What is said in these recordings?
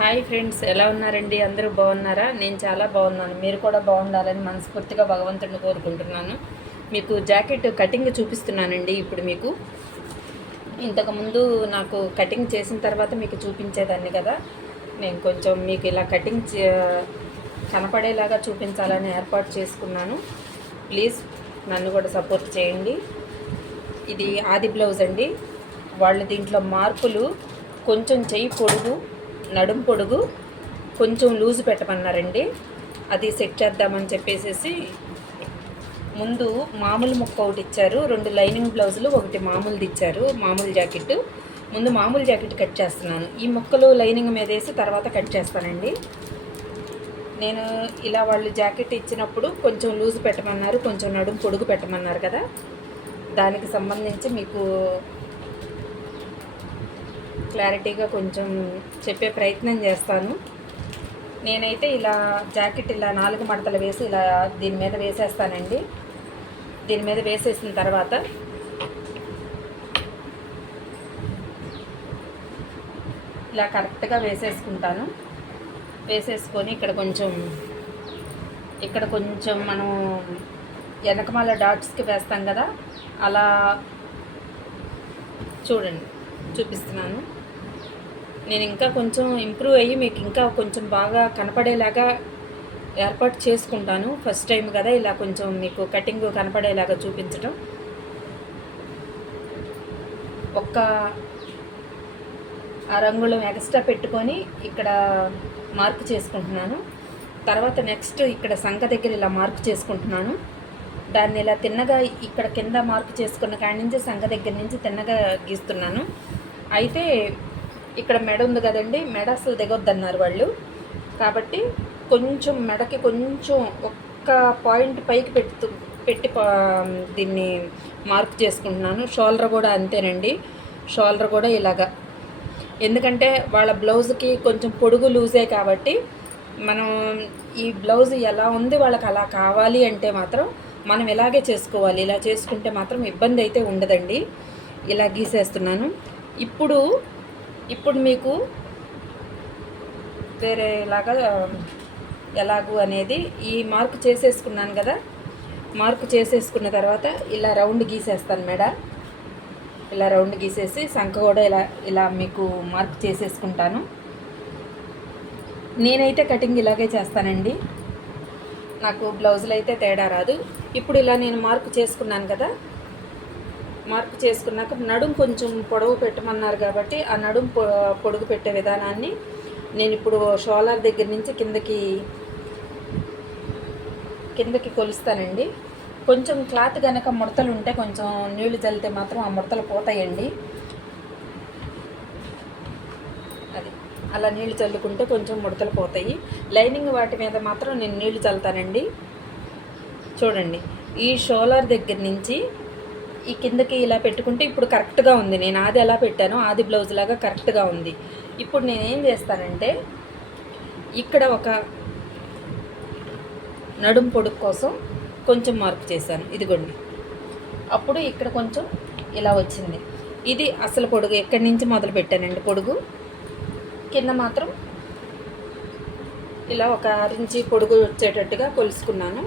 Hi friends, ఎలా ఉన్నారండి? అందరూ బాగున్నారా? నేను చాలా బాగున్నాను. మీరు కూడా బాగుండాలని మనస్ఫూర్తిగా భగవంతుడిని కోరుకుంటున్నాను. మీకు జాకెట్ కటింగ్ చూపిస్తున్నానండి. ఇప్పుడు మీకు ఇంతకుముందు నాకు కటింగ్ చేసిన తర్వాత మీకు చూపించేదాన్ని కదా, నేను కొంచెం మీకు ఇలా కటింగ్ కనపడేలాగా చూపించాలని ఏర్పాటు చేసుకున్నాను. ప్లీజ్ నన్ను కూడా సపోర్ట్ చేయండి. ఇది ఆది బ్లౌజ్ అండి. వాళ్ళు దీంట్లో మార్పులు కొంచెం చెయ్యి పొడుగు, నడుం పొడుగు కొంచెం లూజు పెట్టమన్నారండి. అది సెట్ చేద్దామని చెప్పేసి ముందు మామూలు ముక్క ఒకటి ఇచ్చారు, 2 లైనింగ్ బ్లౌజులు, ఒకటి మామూలుది ఇచ్చారు, మామూలు జాకెట్. ముందు మామూలు జాకెట్ కట్ చేస్తున్నాను. ఈ ముక్కలు లైనింగ్ మీద వేసి తర్వాత కట్ చేస్తానండి. నేను ఇలా వాళ్ళు జాకెట్ ఇచ్చినప్పుడు కొంచెం లూజు పెట్టమన్నారు, కొంచెం నడుం పొడుగు పెట్టమన్నారు కదా, దానికి సంబంధించి మీకు క్లారిటీగా కొంచెం చెప్పే ప్రయత్నం చేస్తాను. నేనైతే ఇలా జాకెట్ ఇలా 4 మడతలు వేసి ఇలా దీని మీద వేసేస్తానండి. దీని మీద వేసేసిన తర్వాత ఇలా కరెక్ట్గా వేసేసుకుంటాను. వేసేసుకొని ఇక్కడ కొంచెం మనం వెనకమాల డాట్స్కి వేస్తాం కదా, అలా చూడండి చూపిస్తున్నాను. నేను ఇంకా కొంచెం ఇంప్రూవ్ అయ్యి మీకు ఇంకా కొంచెం బాగా కనపడేలాగా ఏర్పాటు చేసుకుంటాను. ఫస్ట్ టైం కదా ఇలా కొంచెం మీకు కటింగ్ కనపడేలాగా చూపించడం. ఒక్క రంగుళం ఎక్స్ట్రా పెట్టుకొని ఇక్కడ మార్క్ చేసుకుంటున్నాను. తర్వాత నెక్స్ట్ ఇక్కడ సంఖ దగ్గర ఇలా మార్క్ చేసుకుంటున్నాను. దాన్ని ఇలా తిన్నగా ఇక్కడ కింద మార్క్ చేసుకున్న కాడి నుంచి సంఖ దగ్గర నుంచి తిన్నగా గీస్తున్నాను. అయితే ఇక్కడ మెడ ఉంది కదండి, మెడ అసలు దిగొద్దన్నారు వాళ్ళు. కాబట్టి కొంచెం మెడకి కొంచెం ఒక్క పాయింట్ పైకి పెట్టి దీన్ని మార్క్ చేసుకుంటున్నాను. షోల్డర్ కూడా అంతేనండి. షోల్డర్ కూడా ఇలాగా, ఎందుకంటే వాళ్ళ బ్లౌజ్కి కొంచెం పొడుగు లూజే కాబట్టి మనం ఈ బ్లౌజ్ ఎలా ఉంది వాళ్ళకి అలా కావాలి అంటే మాత్రం మనం ఇలాగే చేసుకోవాలి. ఇలా చేసుకుంటే మాత్రం ఇబ్బంది అయితే ఉండదండి. ఇలా గీసేస్తున్నాను. ఇప్పుడు మీకు వేరేలాగా ఎలాగూ అనేది ఈ మార్క్ చేసేసుకున్నాను కదా, మార్క్ చేసేసుకున్న తర్వాత ఇలా రౌండ్ గీసేస్తాను. మెడ ఇలా రౌండ్ గీసేసి సంఖ కూడా ఇలా మీకు మార్క్ చేసేసుకుంటాను. నేనైతే కటింగ్ ఇలాగే చేస్తానండి. నాకు బ్లౌజులు అయితే తేడా రాదు. ఇప్పుడు ఇలా నేను మార్క్ చేసుకున్నాను కదా, మార్క్ చేసుకున్నాక నడుం కొంచెం పొడవు పెట్టమన్నారు కాబట్టి ఆ నడుం పొడుగు పెట్టే విధానాన్ని నేను ఇప్పుడు షోల్డర్ దగ్గర నుంచి కిందకి కొలుస్తానండి. కొంచెం క్లాత్ కనుక ముడతలు ఉంటే కొంచెం నీళ్లు చల్లితే మాత్రం ఆ ముడతలు పోతాయండి. అది అలా నీళ్లు చల్లుకుంటే కొంచెం ముడతలు పోతాయి. లైనింగ్ వాటి మీద మాత్రం నేను నీళ్లు చల్లుతానండి. చూడండి, ఈ షోల్డర్ దగ్గర నుంచి ఈ కిందకి ఇలా పెట్టుకుంటే ఇప్పుడు కరెక్ట్గా ఉంది. నేను ఆది ఎలా పెట్టానో ఆది బ్లౌజ్ లాగా కరెక్ట్గా ఉంది. ఇప్పుడు నేనేం చేస్తానంటే ఇక్కడ ఒక నడుం పొడుగు కోసం కొంచెం మార్క్ చేశాను, ఇదిగోండి. అప్పుడు ఇక్కడ కొంచెం ఇలా వచ్చింది. ఇది అసలు పొడుగు ఎక్కడి నుంచి మొదలు పెట్టానండి. పొడుగు కింద మాత్రం ఇలా ఒక 6 ఇంచి పొడుగు వచ్చేటట్టుగా కొలుసుకున్నాను.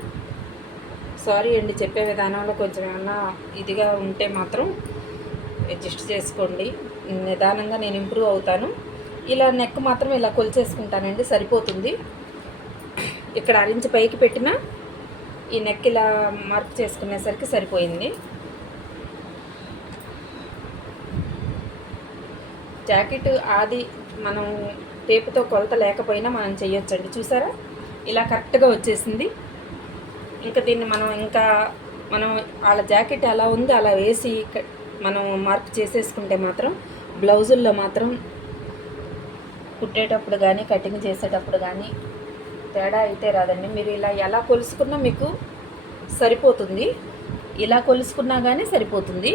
సారీ అండి, చెప్పే విధానంలో కొంచెం ఏమన్నా ఇదిగా ఉంటే మాత్రం అడ్జస్ట్ చేసుకోండి. నిదానంగా నేను ఇంప్రూవ్ అవుతాను. ఇలా నెక్ మాత్రం ఇలా కొలిచేసుకుంటానండి, సరిపోతుంది. ఇక్కడ 6 ఇంచి పైకి పెట్టిన ఈ నెక్ ఇలా మార్క్ చేసుకునేసరికి సరిపోయింది. జాకెట్ ఆది మనం టేపుతో కొలత లేకపోయినా మనం చేయొచ్చండి. చూసారా, ఇలా కరెక్ట్గా వచ్చేసింది. ఇంకా దీన్ని మనం వాళ్ళ జాకెట్ ఎలా ఉంది అలా వేసి మనం మార్క్ చేసేసుకుంటే మాత్రం బ్లౌజుల్లో మాత్రం కుట్టేటప్పుడు కానీ కటింగ్ చేసేటప్పుడు కానీ తేడా అయితే రాదండి. మీరు ఇలా ఎలా కొలుసుకున్నా మీకు సరిపోతుంది. ఇలా కొలుసుకున్నా కానీ సరిపోతుంది.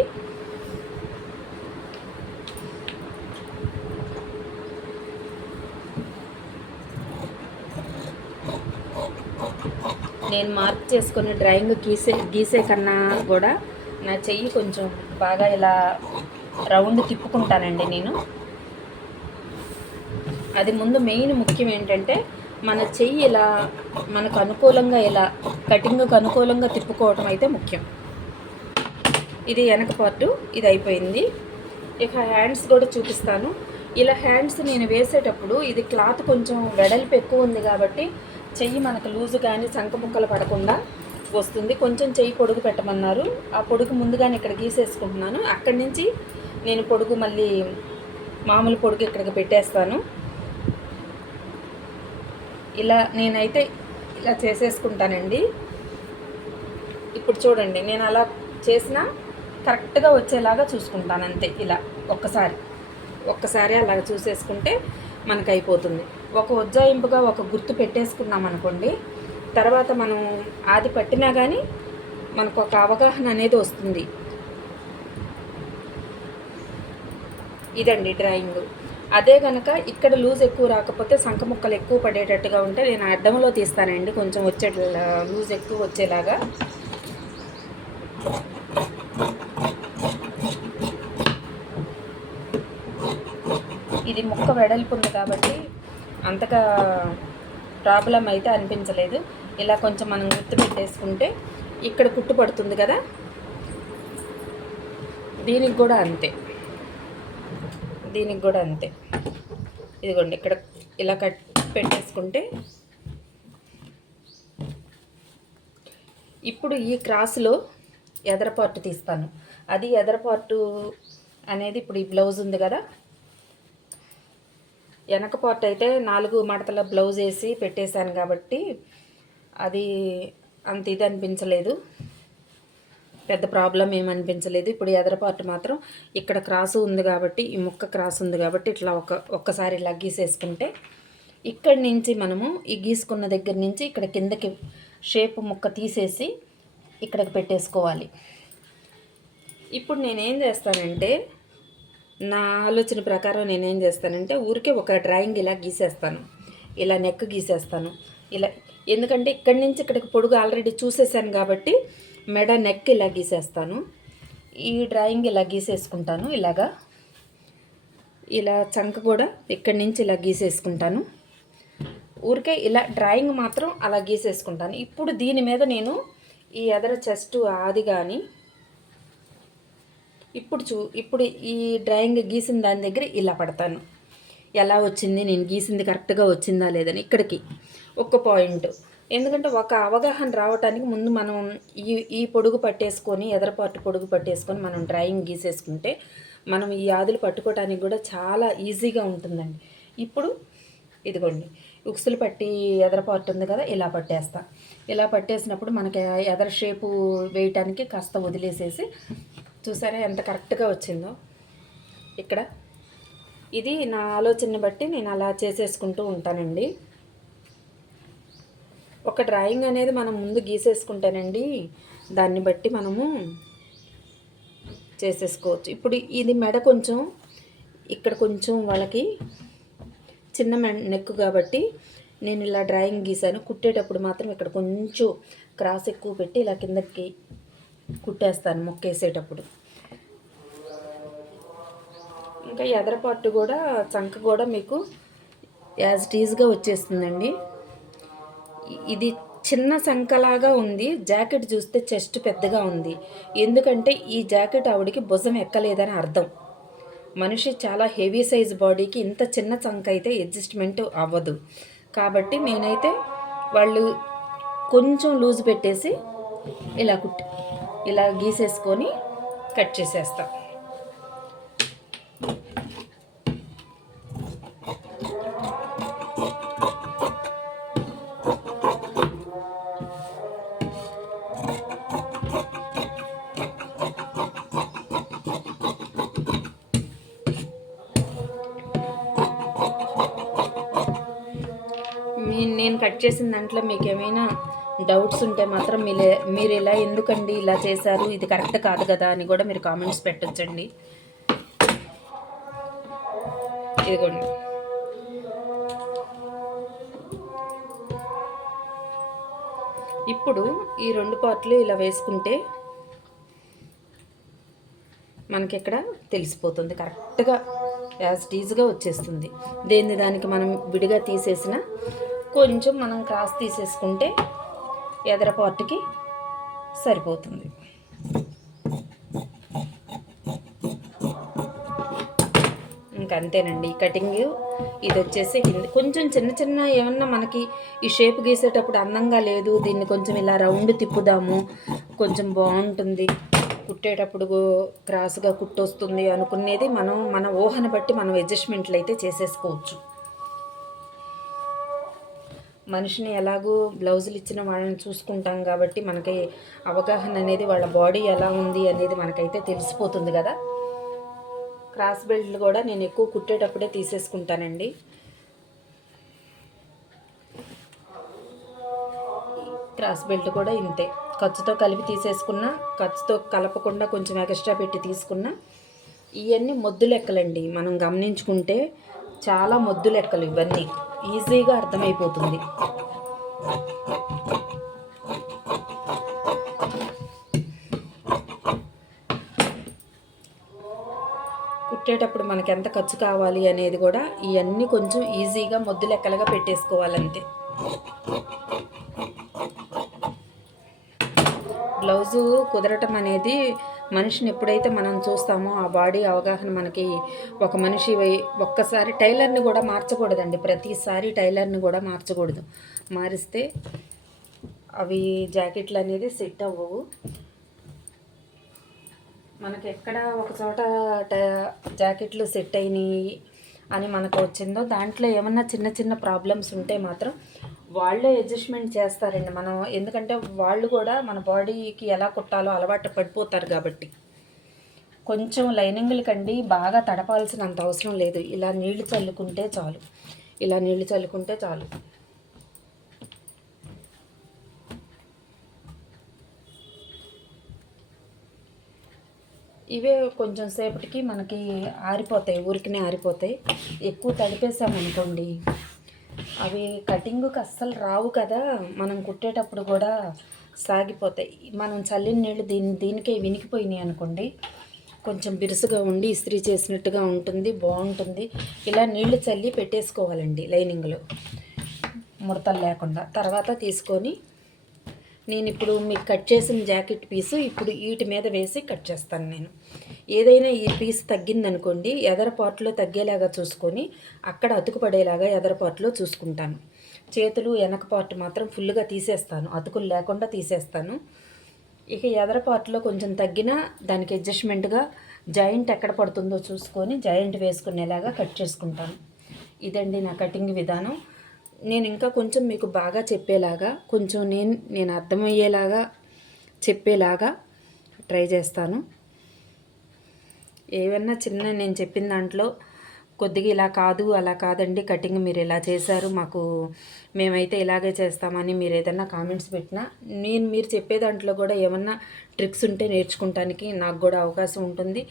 నేను మార్క్ చేసుకుని డ్రాయింగ్ గీసే కన్నా కూడా నా చెయ్యి కొంచెం బాగా ఇలా రౌండ్ తిప్పుకుంటానండి నేను. అది ముందు మెయిన్ ముఖ్యం ఏంటంటే మన చెయ్యి ఇలా మనకు అనుకూలంగా ఇలా కటింగ్కి అనుకూలంగా తిప్పుకోవటం అయితే ముఖ్యం. ఇది వెనక పార్టు, ఇది అయిపోయింది. ఇక హ్యాండ్స్ కూడా చూపిస్తాను. ఇలా హ్యాండ్స్ నేను వేసేటప్పుడు ఇది క్లాత్ కొంచెం వెడల్పు ఎక్కువ ఉంది కాబట్టి చెయ్యి మనకు లూజు కానీ సంక ముక్కలు పడకుండా వస్తుంది. కొంచెం చెయ్యి పొడుగు పెట్టమన్నారు. ఆ పొడుగు ముందుగానే ఇక్కడ గీసేసుకుంటున్నాను. అక్కడి నుంచి నేను పొడుగు మళ్ళీ మామూలు పొడుగు ఇక్కడికి పెట్టేస్తాను. ఇలా నేనైతే ఇలా చేసేసుకుంటానండి. ఇప్పుడు చూడండి, నేను అలా చేసినా కరెక్ట్గా వచ్చేలాగా చూసుకుంటాను అంతే. ఇలా ఒక్కసారి అలాగ చూసేసుకుంటే మనకు అయిపోతుంది. ఒక ఉజ్జాయింపుగా ఒక గుర్తు పెట్టేసుకున్నాం అనుకోండి, తర్వాత మనం అది పట్టినా కానీ మనకు ఒక అవగాహన అనేది వస్తుంది. ఇదండి డ్రాయింగ్. అదే కనుక ఇక్కడ లూజ్ ఎక్కువ రాకపోతే సంక ముక్కలు ఎక్కువ పడేటట్టుగా ఉంటే నేను అడ్డంలో తీస్తానండి, కొంచెం వచ్చే లూజ్ ఎక్కువ వచ్చేలాగా. ఇది ముక్క వెడల్పు ఉంది కాబట్టి అంతగా ప్రాబ్లం అయితే అనిపించలేదు. ఇలా కొంచెం మనం గుర్తు పెట్టేసుకుంటే ఇక్కడ కుట్టు పడుతుంది కదా, దీనికి కూడా అంతే. ఇదిగోండి, ఇక్కడ ఇలా కట్ పెట్టేసుకుంటే ఇప్పుడు ఈ క్రాస్లో ఎదరపార్టు తీస్తాను. అది ఎదరపార్టు అనేది ఇప్పుడు ఈ బ్లౌజ్ ఉంది కదా, వెనక పార్ట్ అయితే 4 మడతల బ్లౌజ్ వేసి పెట్టేశాను కాబట్టి అది అంత ఇది అనిపించలేదు, పెద్ద ప్రాబ్లం ఏమనిపించలేదు. ఇప్పుడు ఎదర పార్ట్ మాత్రం ఇక్కడ క్రాసు ఉంది కాబట్టి, ఈ ముక్క క్రాస్ ఉంది కాబట్టి ఇట్లా ఒక్కసారి ఇలా గీసేసుకుంటే ఇక్కడి నుంచి మనము ఈ గీసుకున్న దగ్గర నుంచి ఇక్కడ కిందకి షేప్ ముక్క తీసేసి ఇక్కడికి పెట్టేసుకోవాలి. ఇప్పుడు నేనేం చేస్తానంటే, నా ఆలోచన ప్రకారం నేనేం చేస్తానంటే ఊరికే ఒక డ్రాయింగ్ ఇలా గీసేస్తాను, ఇలా నెక్ గీసేస్తాను ఇలా. ఎందుకంటే ఇక్కడి నుంచి ఇక్కడికి పొడుగు ఆల్రెడీ చూసేసాను కాబట్టి మెడ నెక్ ఇలా గీసేస్తాను. ఈ డ్రాయింగ్ ఇలా గీసేసుకుంటాను. ఇలా చంక కూడా ఇక్కడి నుంచి ఇలా గీసేసుకుంటాను. ఊరికే ఇలా డ్రాయింగ్ మాత్రం అలా గీసేసుకుంటాను. ఇప్పుడు దీని మీద నేను ఈ ఎదర చెస్ట్ ఆది కానీ ఇప్పుడు ఈ డ్రాయింగ్ గీసిన దాని దగ్గర ఇలా పడతాను. ఎలా వచ్చింది, నేను గీసింది కరెక్ట్గా వచ్చిందా లేదని ఇక్కడికి ఒక్క పాయింట్. ఎందుకంటే ఒక అవగాహన రావడానికి ముందు మనం ఈ పొడుగు పట్టేసుకొని ఎదరపాటు పొడుగు పట్టేసుకొని మనం డ్రాయింగ్ గీసేసుకుంటే మనం ఈ ఆదులు పట్టుకోవడానికి కూడా చాలా ఈజీగా ఉంటుందండి. ఇప్పుడు ఇదిగోండి, ఉక్సులు పట్టి ఎదరపాటు ఉంది కదా, ఇలా పట్టేస్తా. ఇలా పట్టేసినప్పుడు మనకి ఎదర షేపు వేయటానికి కాస్త వదిలేసేసి, చూసారా ఎంత కరెక్ట్గా వచ్చిందో ఇక్కడ. ఇది నా ఆలోచనని బట్టి నేను అలా చేసేసుకుంటూ ఉంటానండి. ఒక డ్రాయింగ్ అనేది మనం ముందు గీసేసుకుంటానండి, దాన్ని బట్టి మనము చేసేసుకోవచ్చు. ఇప్పుడు ఇది మెడ కొంచెం ఇక్కడ కొంచెం వాళ్ళకి చిన్న నెక్ కాబట్టి నేను ఇలా డ్రాయింగ్ గీసాను. కుట్టేటప్పుడు మాత్రం ఇక్కడ కొంచెం క్రాస్ ఎక్కువ పెట్టి ఇలా కిందకి కుట్టేస్తాను మొక్కేసేటప్పుడు. ఇంకా ఎదర పార్ట్ కూడా చంక కూడా మీకు యాజ్ ఇట్ ఈజ్గా వచ్చేస్తుందండి. ఇది చిన్న సంకలాగా ఉంది. జాకెట్ చూస్తే చెస్ట్ పెద్దగా ఉంది. ఎందుకంటే ఈ జాకెట్ ఆవిడికి భుజం ఎక్కలేదని అర్థం. మనిషి చాలా హెవీ సైజ్ బాడీకి ఇంత చిన్న చంక అయితే అడ్జస్ట్మెంట్ అవ్వదు. కాబట్టి నేనైతే వాళ్ళు కొంచెం లూజ్ పెట్టేసి ఇలా గీసేసుకొని కట్ చేసేస్తాను. నేను కట్ చేసిన దాంట్లో మీకు ఏమైనా డౌట్స్ ఉంటే మాత్రం మీరు ఇలా ఎందుకండి ఇలా చేశారు, ఇది కరెక్ట్ కాదు కదా అని కూడా మీరు కామెంట్స్ పెట్టొచ్చండి. ఇదిగోండి, ఇప్పుడు ఈ 2 పార్ట్లు ఇలా వేసుకుంటే మనకి ఇక్కడ తెలిసిపోతుంది కరెక్ట్గా యాజ్ టీజ్గా వచ్చేస్తుంది. దానికి మనం విడిగా తీసేసిన కొంచెం మనం క్రాస్ తీసేసుకుంటే ఎదర పార్ట్కి సరిపోతుంది. ఇంకంతేనండి కటింగ్. ఇది వచ్చేసి కొంచెం చిన్న చిన్న ఏమన్నా మనకి ఈ షేప్ గీసేటప్పుడు అందంగా లేదు, దీన్ని కొంచెం ఇలా రౌండ్ తిప్పుదాము కొంచెం బాగుంటుంది, కుట్టేటప్పుడు క్రాస్గా కుట్టొస్తుంది అనుకునేది మనం మన ఊహను బట్టి మనం అడ్జస్ట్మెంట్లు అయితే చేసేసుకోవచ్చు. మనిషిని ఎలాగూ బ్లౌజులు ఇచ్చిన వాళ్ళని చూసుకుంటాం కాబట్టి మనకి అవగాహన అనేది వాళ్ళ బాడీ ఎలా ఉంది అనేది మనకైతే తెలిసిపోతుంది కదా. క్రాస్ బెల్ట్లు కూడా నేను ఎక్కువ కుట్టేటప్పుడే తీసేసుకుంటానండి. క్రాస్ బెల్ట్ కూడా ఇంతే, ఖర్చుతో కలిపి తీసేసుకున్నా, ఖర్చుతో కలపకుండా కొంచెం ఎక్స్ట్రా పెట్టి తీసుకున్నా. ఇవన్నీ మొద్దు లెక్కలండి, మనం గమనించుకుంటే చాలా మొద్దు లెక్కలు ఇవన్నీ, ఈజీగా అర్థమైపోతుంది. కుట్టేటప్పుడు మనకి ఎంత ఖర్చు కావాలి అనేది కూడా ఇవన్నీ కొంచెం ఈజీగా మొద్దు లెక్కలుగా పెట్టేసుకోవాలంతే. బ్లౌజు కుదరటం అనేది మనిషిని ఎప్పుడైతే మనం చూస్తామో ఆ బాడీ అవగాహన మనకి, ఒక మనిషి ఒక్కసారి టైలర్ని కూడా మార్చకూడదండి, ప్రతిసారి టైలర్ని కూడా మార్చకూడదు. మారిస్తే అవి జాకెట్లు అనేది సెట్ అవ్వవు. మనకి ఎక్కడ ఒక చోట జాకెట్లు సెట్ అయినాయి అని మనకు వచ్చిందో దాంట్లో ఏమన్నా చిన్న చిన్న ప్రాబ్లమ్స్ ఉంటే మాత్రం వాళ్ళే అడ్జస్ట్మెంట్ చేస్తారండి. మనం ఎందుకంటే వాళ్ళు కూడా మన బాడీకి ఎలా కుట్టాలో అలవాటు పడిపోతారు కాబట్టి. కొంచెం లైనింగ్లకండి బాగా తడపాల్సినంత అవసరం లేదు, ఇలా నీళ్లు చల్లుకుంటే చాలు, ఇలా నీళ్లు చల్లుకుంటే చాలు. ఇవే కొంచెం సేపటికి మనకి ఆరిపోతాయి, ఊరికినే ఆరిపోతాయి. ఎక్కువ తడిపేసామనుకోండి అవి కటింగ్కి అస్సలు రావు కదా, మనం కుట్టేటప్పుడు కూడా సాగిపోతాయి. మనం చల్లిన నీళ్ళు దీనికే వినికిపోయినాయి అనుకోండి, కొంచెం బిరుసుగా ఉండి ఇస్త్రీ చేసినట్టుగా ఉంటుంది, బాగుంటుంది. ఇలా నీళ్లు చల్లి పెట్టేసుకోవాలండి లైనింగ్లో, ముడతలు లేకుండా. తర్వాత తీసుకొని నేను ఇప్పుడు మీకు కట్ చేసిన జాకెట్ పీసు ఇప్పుడు వీటి మీద వేసి కట్ చేస్తాను. నేను ఏదైనా ఈ పీస్ తగ్గిందనుకోండి ఎదర పార్ట్లో తగ్గేలాగా చూసుకొని అక్కడ అతుకు పడేలాగా ఎదర పార్ట్లో చూసుకుంటాను. చేతులు వెనక పార్ట్ మాత్రం ఫుల్గా తీసేస్తాను, అతుకులు లేకుండా తీసేస్తాను. ఇక ఎదర పార్ట్లో కొంచెం తగ్గినా దానికి అడ్జస్ట్మెంట్గా జాయింట్ ఎక్కడ పడుతుందో చూసుకొని జాయింట్ వేసుకునేలాగా కట్ చేసుకుంటాను. ఇదండి నా కటింగ్ విధానం. నేను ఇంకా కొంచెం మీకు బాగా చెప్పేలాగా, కొంచెం నేను అర్థమయ్యేలాగా చెప్పేలాగా ట్రై చేస్తాను. ఏమన్నా చిన్న నేను చెప్పిన దాంట్లో కొద్దిగా ఇలా కాదు అలా కాదండి కటింగ్ మీరు ఇలా చేశారు, మేమైతే ఇలాగే చేస్తామని మీరు ఏదన్నా కామెంట్స్ పెట్టినా, మీరు చెప్పే దాంట్లో కూడా ఏమన్నా ట్రిక్స్ ఉంటే నేర్చుకుంటానికి నాకు కూడా అవకాశం ఉంటుంది.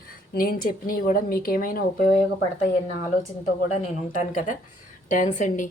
నేను చెప్పినవి కూడా మీకు ఏమైనా ఉపయోగపడతాయి అన్న ఆలోచనతో కూడా నేను ఉంటాను కదా. థ్యాంక్స్ అండి.